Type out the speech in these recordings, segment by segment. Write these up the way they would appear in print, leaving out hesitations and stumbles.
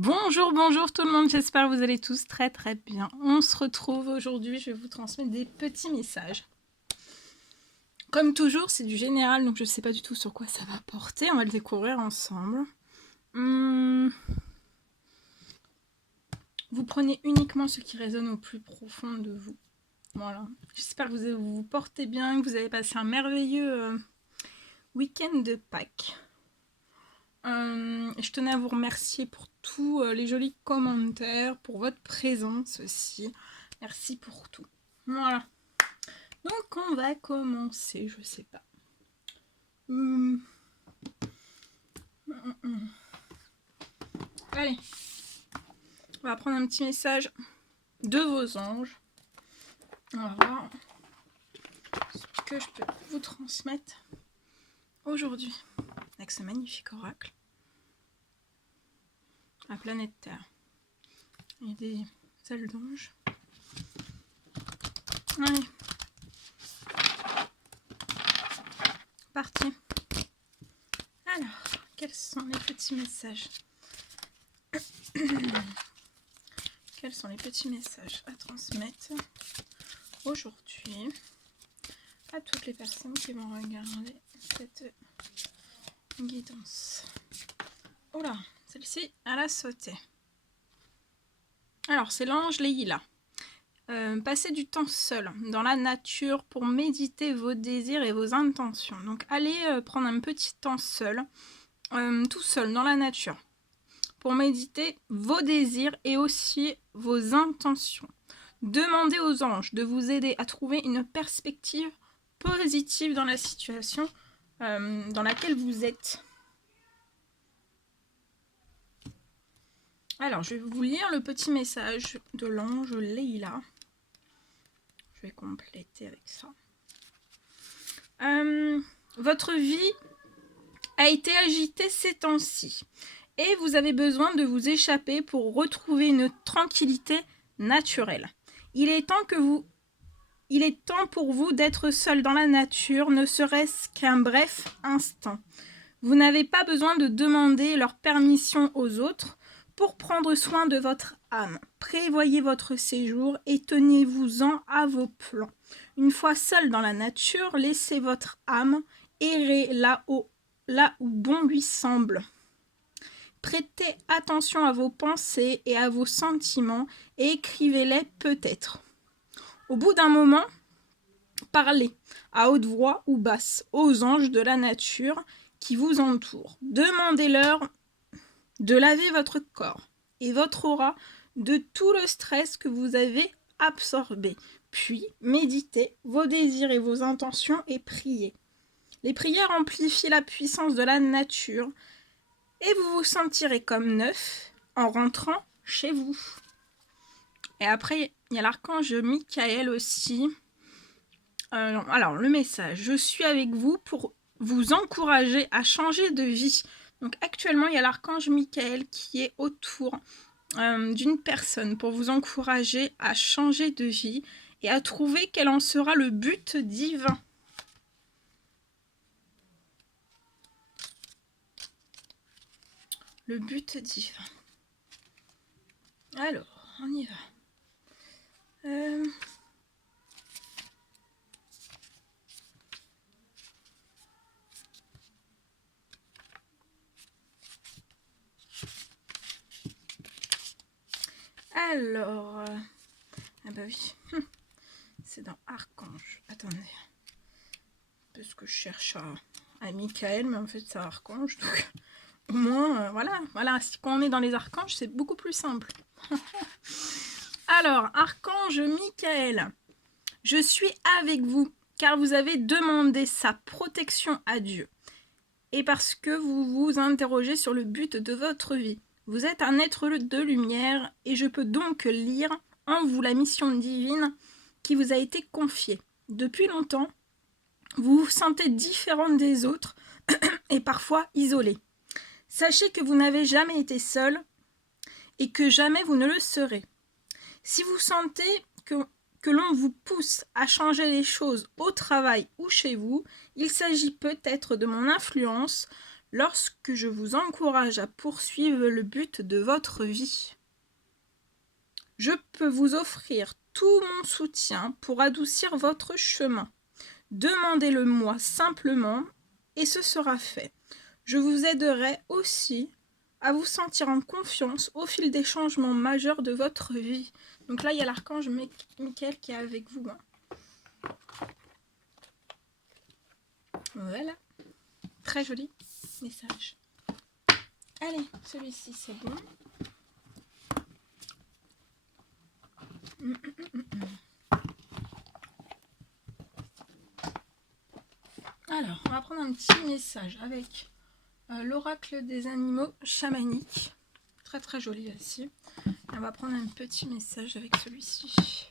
Bonjour, bonjour tout le monde, j'espère que vous allez tous très très bien. On se retrouve aujourd'hui, je vais vous transmettre des petits messages. Comme toujours, c'est du général, donc je ne sais pas du tout sur quoi ça va porter, on va le découvrir ensemble. Vous prenez uniquement ce qui résonne au plus profond de vous. Voilà, j'espère que vous vous portez bien, que vous avez passé un merveilleux week-end de Pâques. Je tenais à vous remercier pour tous les jolis commentaires, pour votre présence aussi. Merci pour tout. Voilà. Donc on va commencer, je sais pas. Allez. On va prendre un petit message de vos anges. On va voir ce que je peux vous transmettre aujourd'hui avec ce magnifique oracle. La planète Terre. Et des ailes d'ange. Allez. Parti. Alors, quels sont les petits messages? Quels sont les petits messages à transmettre aujourd'hui à toutes les personnes qui vont regarder cette guidance? Oh là, celle-ci, elle a sauté. Alors, c'est l'ange Leïla. Passez du temps seul dans la nature pour méditer vos désirs et vos intentions. Donc, allez prendre un petit temps seul, tout seul dans la nature, pour méditer vos désirs et aussi vos intentions. Demandez aux anges de vous aider à trouver une perspective positive dans la situation dans laquelle vous êtes. Alors, je vais vous lire le petit message de l'ange Leïla. Je vais compléter avec ça. Votre vie a été agitée ces temps-ci et vous avez besoin de vous échapper pour retrouver une tranquillité naturelle. Il est temps pour vous d'être seul dans la nature, ne serait-ce qu'un bref instant. Vous n'avez pas besoin de demander leur permission aux autres pour prendre soin de votre âme. Prévoyez votre séjour et tenez-vous-en à vos plans. Une fois seul dans la nature, laissez votre âme errer là où bon lui semble. Prêtez attention à vos pensées et à vos sentiments et écrivez-les peut-être. Au bout d'un moment, parlez à haute voix ou basse aux anges de la nature qui vous entourent. Demandez-leur de laver votre corps et votre aura de tout le stress que vous avez absorbé. Puis, méditez vos désirs et vos intentions et priez. Les prières amplifient la puissance de la nature et vous vous sentirez comme neuf en rentrant chez vous. Et après, il y a l'archange Michael aussi. Alors, le message, je suis avec vous pour vous encourager à changer de vie. Donc actuellement, il y a l'archange Michael qui est autour d'une personne pour vous encourager à changer de vie et à trouver quel en sera le but divin. Le but divin. Alors, on y va. Alors, ah bah oui, c'est dans Archange. Attendez, parce que je cherche à Michael, mais en fait c'est Archange, donc au moins, voilà, quand on est dans les archanges, c'est beaucoup plus simple. Alors, Archange Michael, je suis avec vous, car vous avez demandé sa protection à Dieu, et parce que vous vous interrogez sur le but de votre vie. Vous êtes un être de lumière et je peux donc lire en vous la mission divine qui vous a été confiée. Depuis longtemps, vous vous sentez différente des autres et parfois isolée. Sachez que vous n'avez jamais été seul et que jamais vous ne le serez. Si vous sentez que l'on vous pousse à changer les choses au travail ou chez vous, il s'agit peut-être de mon influence. lorsque je vous encourage à poursuivre le but de votre vie. Je peux vous offrir tout mon soutien pour adoucir votre chemin. Demandez-le-moi simplement et ce sera fait. Je vous aiderai aussi à vous sentir en confiance au fil des changements majeurs de votre vie. Donc là, il y a l'archange Michael qui est avec vous. Voilà. Très joli message. Allez, celui-ci, c'est bon. Alors, on va prendre un petit message avec l'oracle des animaux chamaniques. Très très joli aussi. On va prendre un petit message avec celui-ci.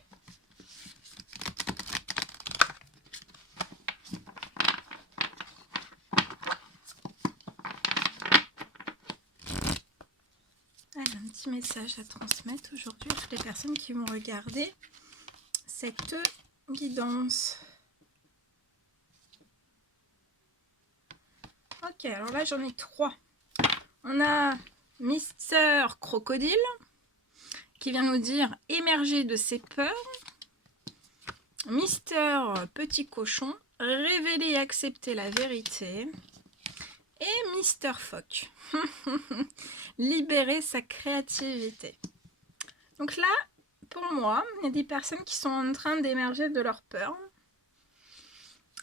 Allez, un petit message à transmettre aujourd'hui à toutes les personnes qui vont regarder cette guidance. Ok, alors là j'en ai 3. On a Mister Crocodile qui vient nous dire émerger de ses peurs. Mister Petit Cochon, révéler et accepter la vérité. Et Mister Phoque, libérer sa créativité. Donc là, pour moi, il y a des personnes qui sont en train d'émerger de leurs peurs.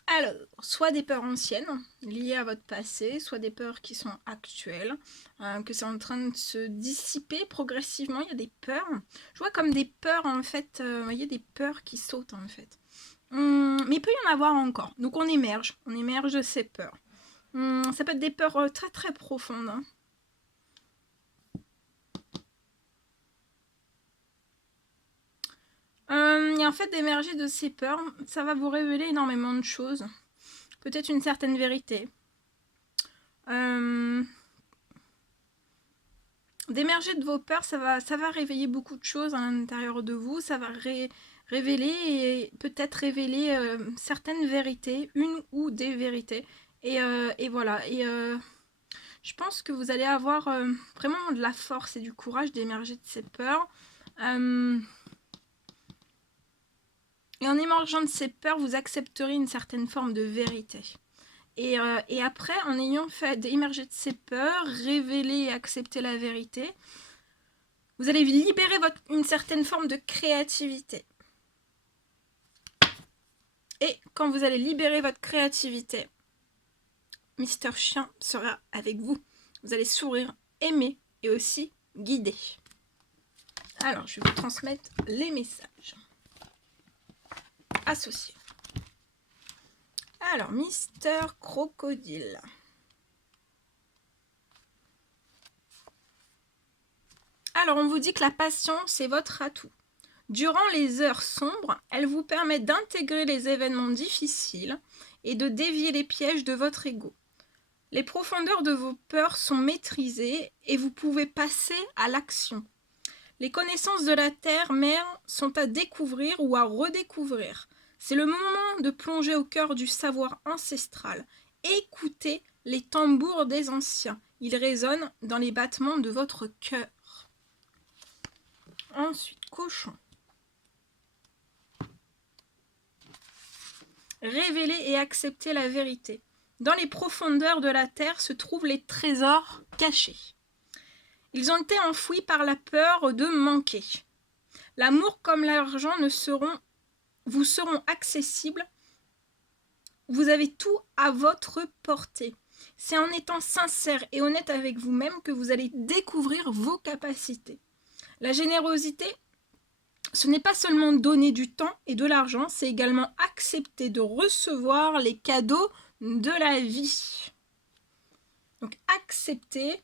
Alors, soit des peurs anciennes, liées à votre passé, soit des peurs qui sont actuelles, que c'est en train de se dissiper progressivement. Il y a des peurs. Je vois comme des peurs, en fait, vous voyez, des peurs qui sautent, en fait. Mais il peut y en avoir encore. Donc on émerge de ces peurs. Ça peut être des peurs très très profondes. Et en fait, d'émerger de ces peurs, ça va vous révéler énormément de choses. Peut-être une certaine vérité. D'émerger de vos peurs, ça va réveiller beaucoup de choses à l'intérieur de vous. Ça va révéler et peut-être révéler certaines vérités, une ou des vérités. Et voilà. Et je pense que vous allez avoir vraiment de la force et du courage d'émerger de ces peurs. Et en émergeant de ces peurs, vous accepterez une certaine forme de vérité. Et après, en ayant fait d'émerger de ces peurs, révéler et accepter la vérité, vous allez libérer une certaine forme de créativité. Et quand vous allez libérer votre créativité, Mister Chien sera avec vous. Vous allez sourire, aimer et aussi guider. Alors, je vais vous transmettre les messages associés. Alors, Mister Crocodile. Alors, on vous dit que la patience est votre atout. Durant les heures sombres, elle vous permet d'intégrer les événements difficiles et de dévier les pièges de votre ego. Les profondeurs de vos peurs sont maîtrisées et vous pouvez passer à l'action. Les connaissances de la terre-mère sont à découvrir ou à redécouvrir. C'est le moment de plonger au cœur du savoir ancestral. Écoutez les tambours des anciens. Ils résonnent dans les battements de votre cœur. Ensuite, cochon. Révéler et accepter la vérité. Dans les profondeurs de la terre se trouvent les trésors cachés. Ils ont été enfouis par la peur de manquer. L'amour comme l'argent vous seront accessibles. Vous avez tout à votre portée. C'est en étant sincère et honnête avec vous-même que vous allez découvrir vos capacités. La générosité, ce n'est pas seulement donner du temps et de l'argent, c'est également accepter de recevoir les cadeaux de la vie. Donc accepter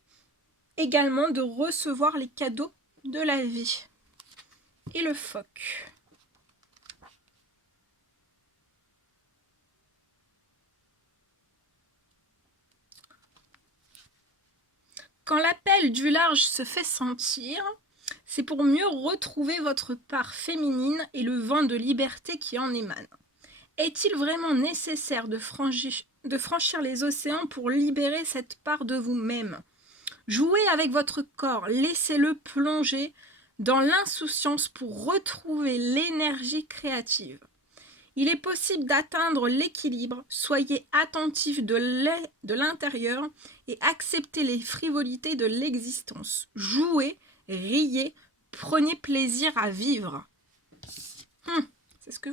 également de recevoir les cadeaux de la vie. Et le phoque. Quand l'appel du large se fait sentir, c'est pour mieux retrouver votre part féminine et le vent de liberté qui en émane. Est-il vraiment nécessaire de franchir les océans pour libérer cette part de vous-même? Jouez avec votre corps, laissez-le plonger dans l'insouciance pour retrouver l'énergie créative. Il est possible d'atteindre l'équilibre, soyez attentif de l'intérieur et acceptez les frivolités de l'existence. Jouez, riez, prenez plaisir à vivre. C'est ce que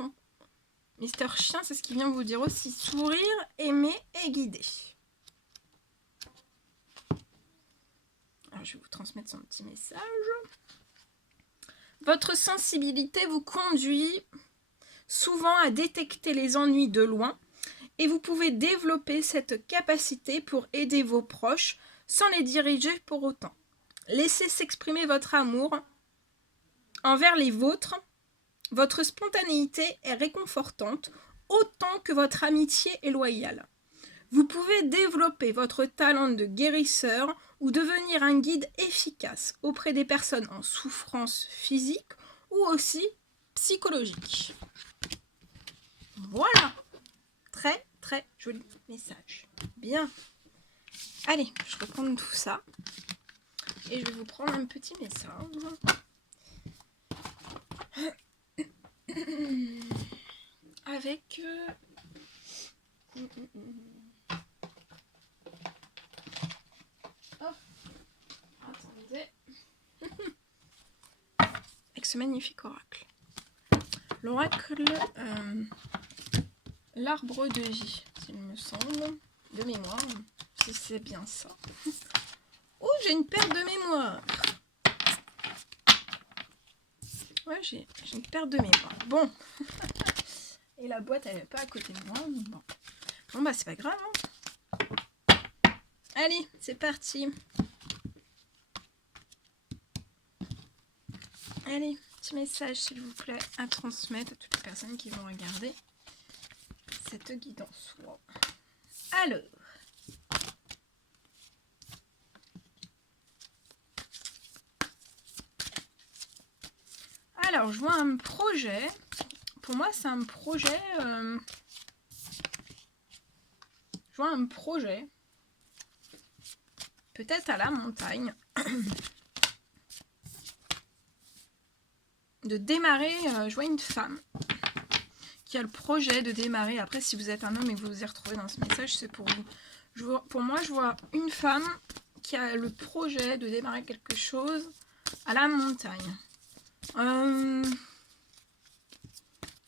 Mister Chien, c'est ce qu'il vient vous dire aussi. Sourire, aimer et guider. Alors, je vais vous transmettre son petit message. Votre sensibilité vous conduit souvent à détecter les ennuis de loin et vous pouvez développer cette capacité pour aider vos proches sans les diriger pour autant. Laissez s'exprimer votre amour envers les vôtres. Votre spontanéité est réconfortante autant que votre amitié est loyale. Vous pouvez développer votre talent de guérisseur ou devenir un guide efficace auprès des personnes en souffrance physique ou aussi psychologique. Voilà, très très joli message. Bien. Allez, je reprends tout ça et je vais vous prendre un petit message. Avec oh, attendez. Avec ce magnifique oracle. L'oracle l'arbre de vie, s'il me semble, de mémoire, si c'est bien ça. Oh, j'ai une perte de mémoire. Ouais, j'ai une perte de mémoire. Bon. Et la boîte, elle n'est pas à côté de moi. Bon bah, c'est pas grave. Hein. Allez, c'est parti. Allez, petit message, s'il vous plaît, à transmettre à toutes les personnes qui vont regarder cette guidance. Wow. Alors. Alors, je vois un projet. Pour moi, c'est un projet. Je vois un projet. Peut-être à la montagne. De démarrer. Je vois une femme qui a le projet de démarrer. Après, si vous êtes un homme et que vous vous y retrouvez dans ce message, c'est pour vous. Pour moi, je vois une femme qui a le projet de démarrer quelque chose à la montagne.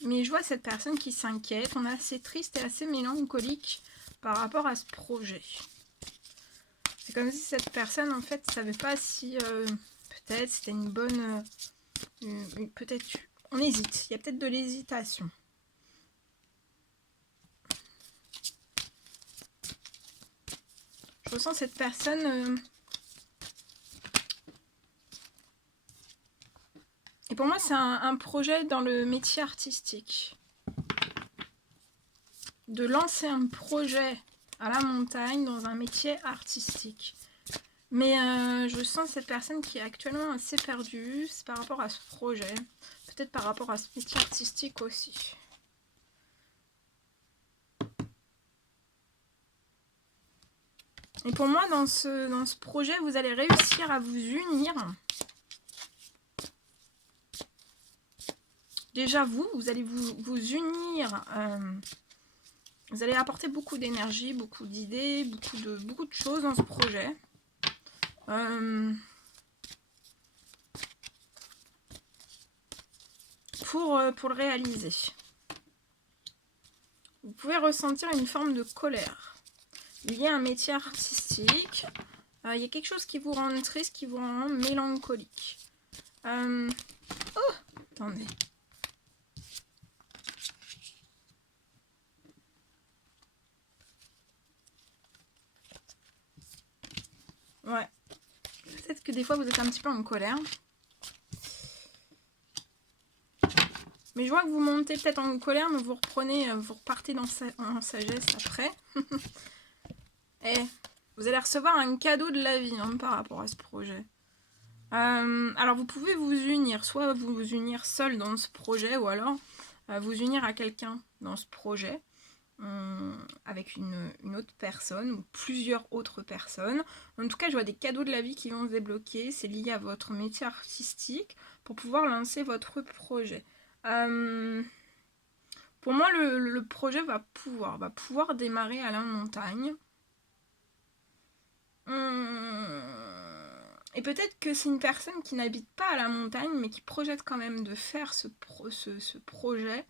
Mais je vois cette personne qui s'inquiète. On est assez triste et assez mélancolique par rapport à ce projet. C'est comme si cette personne, en fait, ne savait pas si peut-être c'était une bonne... peut-être... On hésite. Il y a peut-être de l'hésitation. Je ressens cette personne... Et pour moi, c'est un projet dans le métier artistique. De lancer un projet à la montagne dans un métier artistique. Mais je sens cette personne qui est actuellement assez perdue. C'est par rapport à ce projet. Peut-être par rapport à ce métier artistique aussi. Et pour moi, dans ce projet, vous allez réussir à vous unir. Déjà, vous allez vous unir. Vous allez apporter beaucoup d'énergie, beaucoup d'idées, beaucoup de choses dans ce projet. Pour le réaliser. Vous pouvez ressentir une forme de colère. Il y a un métier artistique. Il y a quelque chose qui vous rend triste, qui vous rend mélancolique. Oh, attendez. Ouais. Peut-être que des fois vous êtes un petit peu en colère. Mais je vois que vous montez peut-être en colère, mais vous repartez en sagesse après. Et vous allez recevoir un cadeau de la vie hein, par rapport à ce projet. Alors vous pouvez vous unir, soit vous unir seul dans ce projet, ou alors vous unir à quelqu'un dans ce projet, avec une autre personne ou plusieurs autres personnes. En tout cas, je vois des cadeaux de la vie qui vont se débloquer. C'est lié à votre métier artistique pour pouvoir lancer votre projet. Pour moi, le projet va pouvoir démarrer à la montagne. Et peut-être que c'est une personne qui n'habite pas à la montagne, mais qui projette quand même de faire ce projet,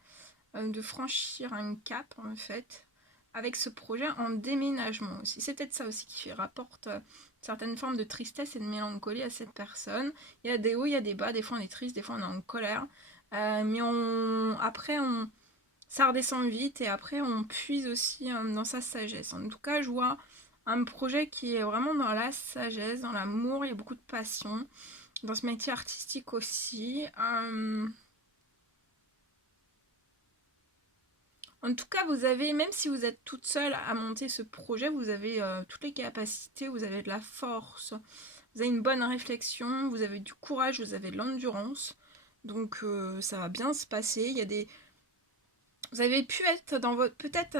de franchir un cap en fait, avec ce projet en déménagement aussi. C'est peut-être ça aussi qui rapporte certaines formes de tristesse et de mélancolie à cette personne. Il y a des hauts, il y a des bas, des fois on est triste, des fois on est en colère, mais ça redescend vite et après on puise aussi dans sa sagesse. En tout cas, je vois un projet qui est vraiment dans la sagesse, dans l'amour, il y a beaucoup de passion, dans ce métier artistique aussi. En tout cas, vous avez, même si vous êtes toute seule à monter ce projet, vous avez toutes les capacités, vous avez de la force, vous avez une bonne réflexion, vous avez du courage, vous avez de l'endurance. Donc ça va bien se passer. Il y a des... Vous avez pu être dans votre... peut-être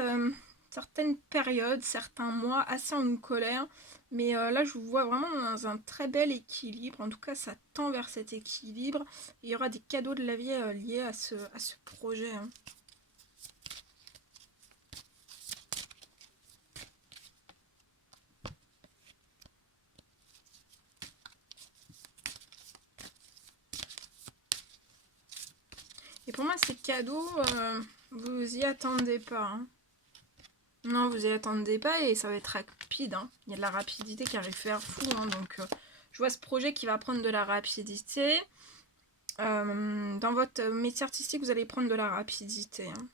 certaines périodes, certains mois assez en colère, mais là je vous vois vraiment dans un très bel équilibre. En tout cas, ça tend vers cet équilibre. Il y aura des cadeaux de la vie liés à ce projet. Hein. Et pour moi, ces cadeaux, vous y attendez pas. Hein. Non, vous y attendez pas et ça va être rapide. Hein. Il y a de la rapidité qui arrive faire fou. Hein, donc, je vois ce projet qui va prendre de la rapidité. Dans votre métier artistique, vous allez prendre de la rapidité. Hein.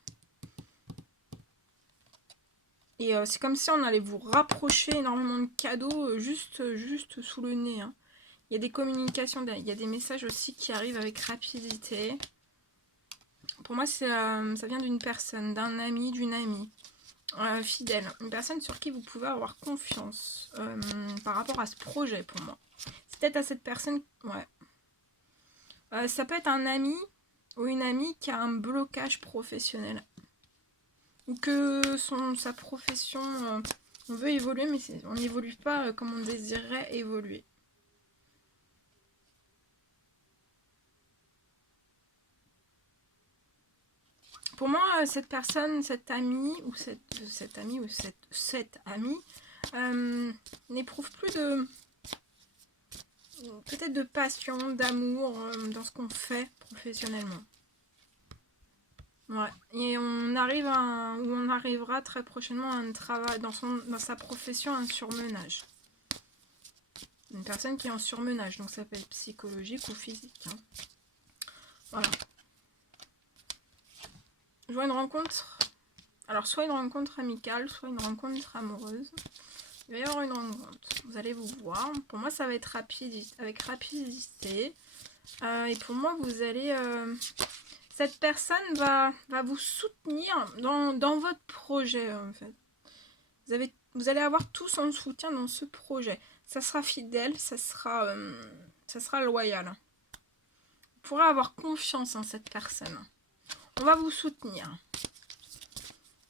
Et c'est comme si on allait vous rapprocher énormément de cadeaux juste sous le nez. Hein. Il y a des communications, il y a des messages aussi qui arrivent avec rapidité. Pour moi, ça vient d'une personne, d'un ami, d'une amie. Fidèle, une personne sur qui vous pouvez avoir confiance par rapport à ce projet pour moi. C'est peut-être à cette personne, ouais. Ça peut être un ami ou une amie qui a un blocage professionnel. Ou que sa profession, on veut évoluer mais on n'évolue pas comme on désirerait évoluer. Pour moi, cette personne, cet ami ou cette amie ou cette amie n'éprouve plus de peut-être de passion, d'amour dans ce qu'on fait professionnellement. Ouais. Et on arrivera très prochainement à un travail dans sa profession, un surmenage. Une personne qui est en surmenage, donc ça peut être psychologique ou physique. Hein. Voilà. Je vois une rencontre. Alors soit une rencontre amicale, soit une rencontre amoureuse. Il va y avoir une rencontre. Vous allez vous voir. Pour moi, ça va être avec rapidité. Et pour moi, vous allez... cette personne va vous soutenir dans votre projet, en fait. Vous allez avoir tout son soutien dans ce projet. Ça sera fidèle, ça sera loyal. Vous pourrez avoir confiance en cette personne. On va vous soutenir.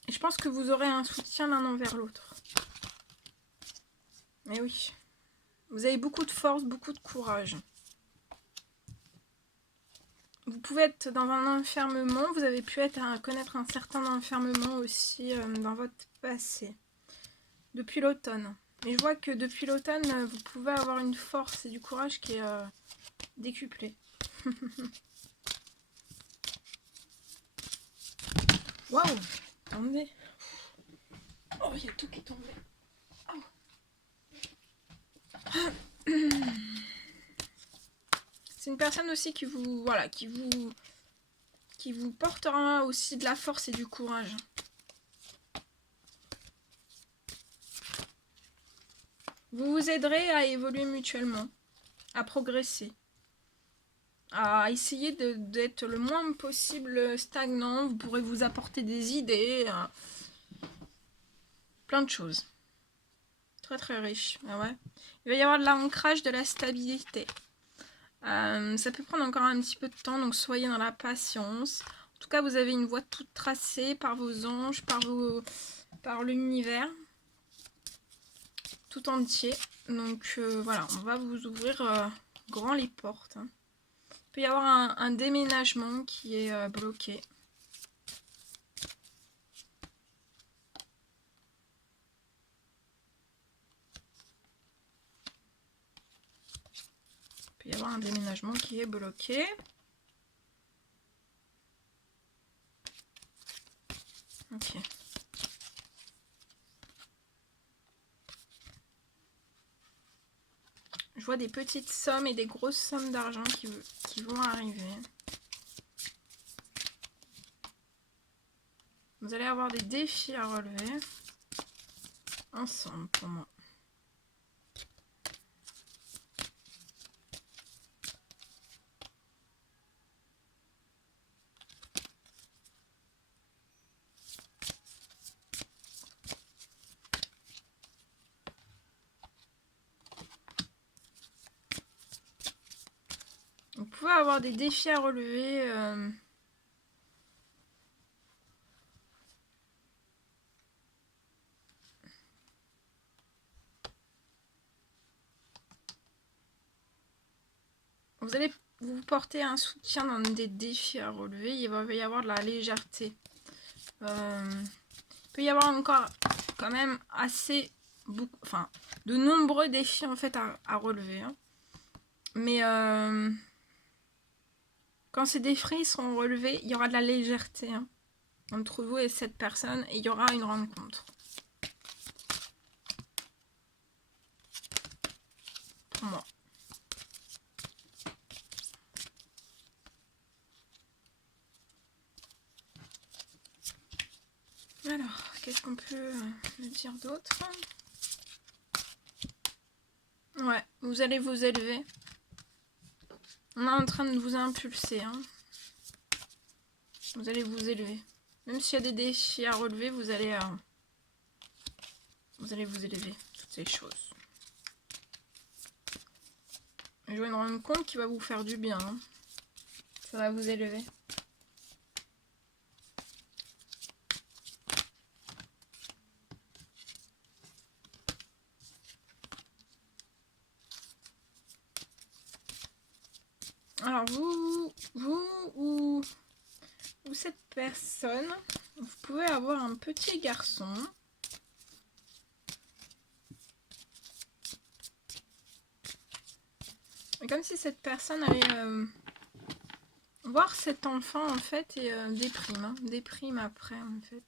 Et je pense que vous aurez un soutien l'un envers l'autre. Mais oui. Vous avez beaucoup de force, beaucoup de courage. Vous pouvez être dans un enfermement. Vous avez pu connaître un certain enfermement aussi dans votre passé. Depuis l'automne. Mais je vois que depuis l'automne, vous pouvez avoir une force et du courage qui est décuplé. Waouh! Attendez. Oh, il y a tout qui est tombé. Oh. C'est une personne aussi qui vous portera aussi de la force et du courage. Vous vous aiderez à évoluer mutuellement, à progresser, à essayer d'être le moins possible stagnant. Vous pourrez vous apporter des idées, plein de choses. Très très riche. Ah ouais. Il va y avoir de l'ancrage, de la stabilité. Ça peut prendre encore un petit peu de temps, donc soyez dans la patience. En tout cas, vous avez une voie toute tracée par vos anges, par l'univers tout entier. Donc voilà, on va vous ouvrir grand les portes. Hein. Il peut y avoir un déménagement qui est bloqué. Il peut y avoir un déménagement qui est bloqué. Ok. Je vois des petites sommes et des grosses sommes d'argent qui vont arriver. Vous allez avoir des défis à relever ensemble pour moi. Vous pouvez avoir des défis à relever. Vous allez vous porter un soutien dans des défis à relever. Il va y avoir de la légèreté. Il peut y avoir encore quand même de nombreux défis en fait à relever. Hein. Mais quand ces défis seront relevés, il y aura de la légèreté hein, entre vous et cette personne et il y aura une rencontre. Pour moi. Alors, qu'est-ce qu'on peut me dire d'autre? Ouais, vous allez vous élever. On est en train de vous impulser. Hein. Vous allez vous élever. Même s'il y a des défis à relever, vous allez vous élever. Toutes ces choses. Je vais me rendre compte qu'il va vous faire du bien. Hein. Ça va vous élever. Alors vous ou cette personne, vous pouvez avoir un petit garçon. Et comme si cette personne allait voir cet enfant en fait et déprime. Hein, déprime après en fait.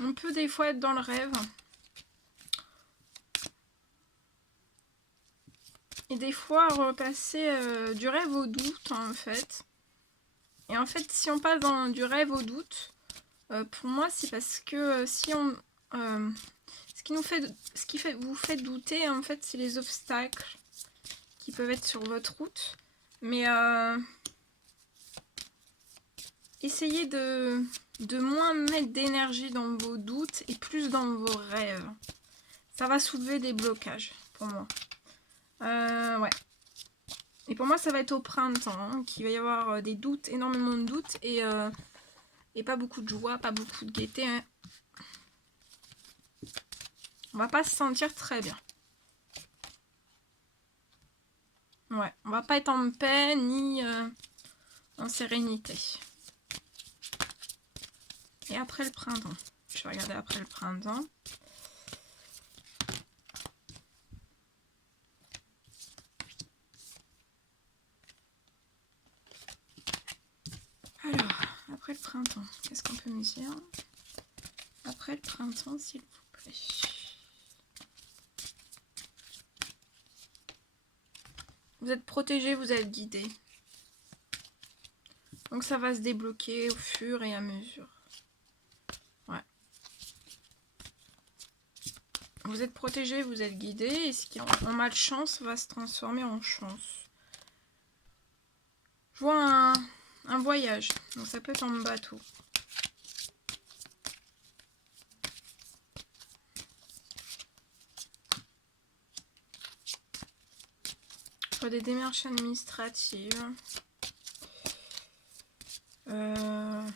On peut des fois être dans le rêve. Et des fois repasser du rêve au doute en fait. Et en fait si on passe du rêve au doute, pour moi c'est parce que si on... ce qui vous fait douter en fait c'est les obstacles qui peuvent être sur votre route. Mais essayez de moins mettre d'énergie dans vos doutes et plus dans vos rêves. Ça va soulever des blocages pour moi. Ouais. Et pour moi, ça va être au printemps, hein, qu'il va y avoir des doutes, énormément de doutes et pas beaucoup de joie, pas beaucoup de gaieté. Hein. On va pas se sentir très bien. Ouais, on va pas être en paix ni en sérénité. Et après le printemps, je vais regarder après le printemps. Alors, après le printemps, qu'est-ce qu'on peut me dire? Après le printemps, s'il vous plaît. Vous êtes protégé, vous êtes guidé. Donc ça va se débloquer au fur et à mesure. Ouais. Vous êtes protégé, vous êtes guidé. Et ce qui en malchance va se transformer en chance. Je vois un voyage. Donc ça peut être en bateau. soit des démarches administratives. Je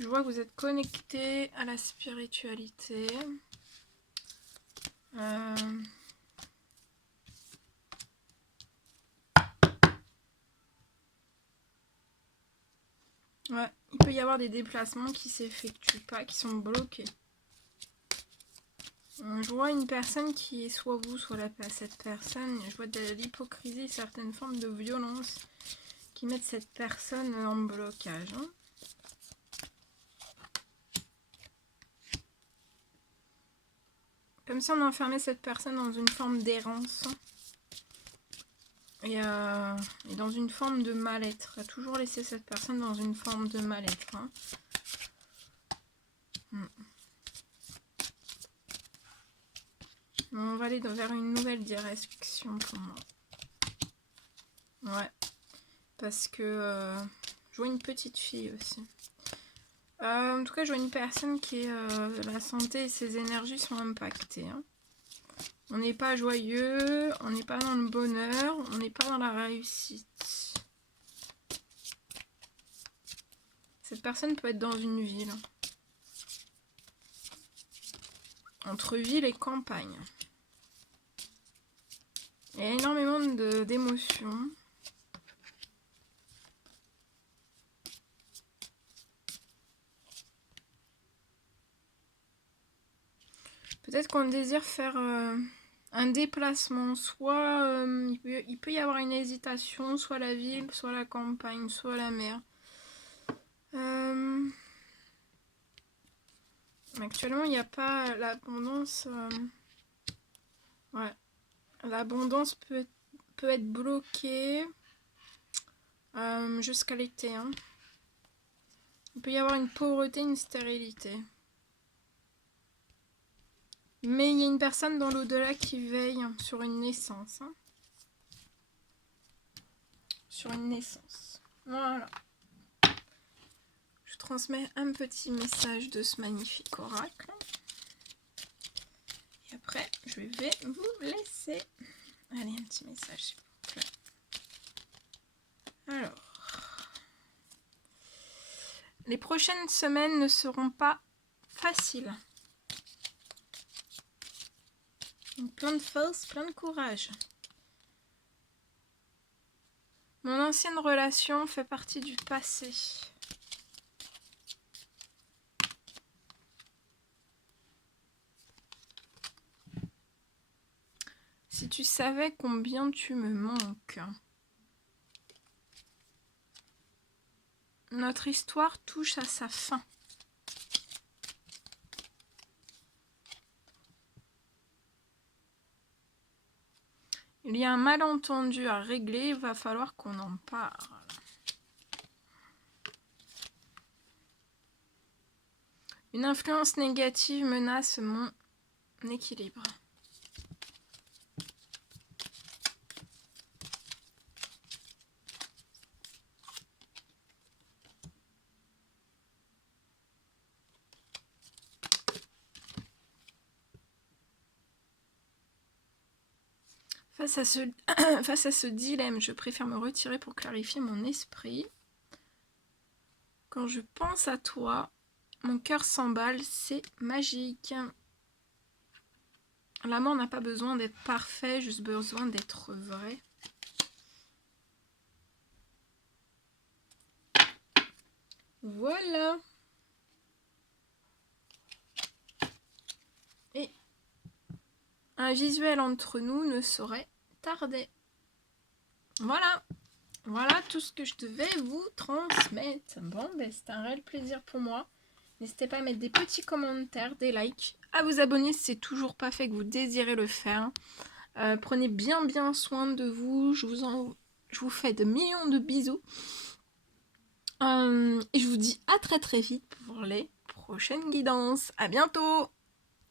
vois que vous êtes connecté à la spiritualité. Ouais, il peut y avoir des déplacements qui s'effectuent pas, qui sont bloqués. Je vois une personne qui est soit vous, soit cette personne. Je vois de l'hypocrisie, certaines formes de violence qui mettent cette personne en blocage. Hein. Comme si on enfermait cette personne dans une forme d'errance. Et dans une forme de mal-être. Toujours laisser cette personne dans une forme de mal-être. Hein. On va aller vers une nouvelle direction pour moi. Ouais. Parce que je vois une petite fille aussi. En tout cas, je vois une personne qui est... la santé et ses énergies sont impactées. Hein. On n'est pas joyeux, on n'est pas dans le bonheur, on n'est pas dans la réussite. Cette personne peut être dans une ville. Entre ville et campagne. Il y a énormément d'émotions. Peut-être qu'on désire faire un déplacement. Soit il peut y avoir une hésitation, soit la ville, soit la campagne, soit la mer. Actuellement, il n'y a pas l'abondance. Ouais. L'abondance peut être bloquée jusqu'à l'été. Hein. Il peut y avoir une pauvreté, une stérilité. Mais il y a une personne dans l'au-delà qui veille sur une naissance. Hein. Sur une naissance. Voilà. Je transmets un petit message de ce magnifique oracle. Et après, je vais vous laisser. Allez, un petit message, s'il vous plaît. Alors. Les prochaines semaines ne seront pas faciles. Donc, plein de force, plein de courage. Mon ancienne relation fait partie du passé. Si tu savais combien tu me manques. Notre histoire touche à sa fin. Il y a un malentendu à régler, il va falloir qu'on en parle. Une influence négative menace mon équilibre. Face à ce dilemme, je préfère me retirer pour clarifier mon esprit. Quand je pense à toi, mon cœur s'emballe, c'est magique. L'amour n'a pas besoin d'être parfait, juste besoin d'être vrai. Voilà. Et un visuel entre nous ne saurait tarder. Voilà. Voilà tout ce que je devais vous transmettre. Bon, ben, c'est un réel plaisir pour moi. N'hésitez pas à mettre des petits commentaires, des likes, à vous abonner si c'est toujours pas fait, que vous désirez le faire. Prenez bien soin de vous. Je vous fais de millions de bisous. Et je vous dis à très vite pour les prochaines guidances. À bientôt!